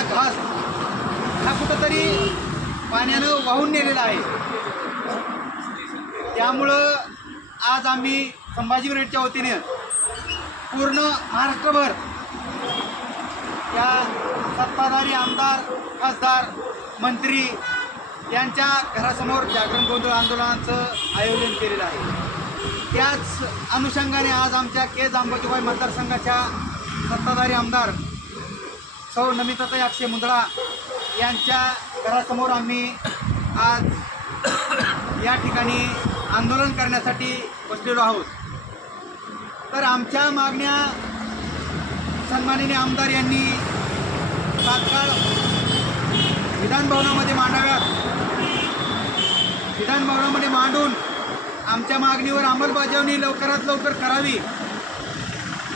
तोंडाशी घास हा कुठंतरी पाण्यानं वाहून नेलेला आहे. त्यामुळं आज आम्ही संभाजी ब्रिगेडच्या वतीने पूर्ण महाराष्ट्रभर या सत्ताधारी आमदार खासदार मंत्री यांच्या घरासमोर जागरण गोंधळ आंदोलनाचं आयोजन केलेलं आहे. त्याच अनुषंगाने आज आमच्या के जांबाजोबाई मतदारसंघाच्या सत्ताधारी आमदार सौ नमिताताई अक्षय मुंदळा यांच्या घरासमोर आम्ही आज या ठिकाणी आंदोलन करण्यासाठी बसलेलो आहोत. तर आमच्या मागण्या सन्माननीय आमदार यांनी तात्काळ विधानभवनामध्ये मांडाव्यात. विधानभवनामध्ये मांडून आमच्या मागणीवर अंमलबजावणी लवकरात लवकर करावी.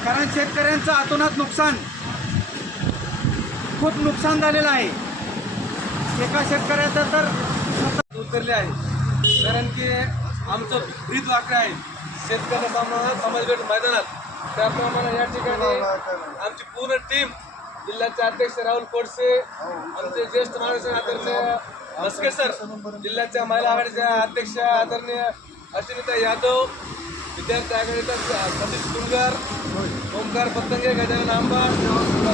कारण शेतकऱ्यांचं अतोनात नुकसान खूप नुकसान झालेलं आहे. एका शेतकऱ्याचं तर उतरले आहे. कारण की आमचं ब्रीद वाकडं आहे. शेतकरी समाज समाजगट मैदानात. त्याप्रमाणे या ठिकाणी आमची पूर्ण टीम जिल्ह्याचे अध्यक्ष राहुल कोडसे आमचे ज्येष्ठ महाराष्ट्र आदरणीय मस्के सर जिल्ह्याच्या महिला आघाडीच्या अध्यक्ष आदरणीय अश्विनीता यादव विद्यार्थी आघाडीचा सतीश कुलगर ओमकार पतंगे गजानन आंबाड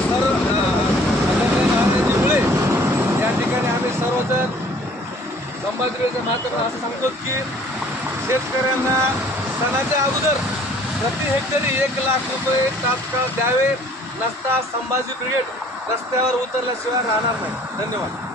सर्व अं, आदरणीय नारायणजी मुळे या ठिकाणी आम्ही सर्वजण संभाजीराजे मात्र असं सांगतो की शेतकऱ्यांना सणाच्या अगोदर प्रति हेक्टरी एक लाख रुपये तात्काळ द्यावे. नसता संभाजी ब्रिगेड रस्त्यावर उतरल्याशिवाय राहणार नाही. धन्यवाद.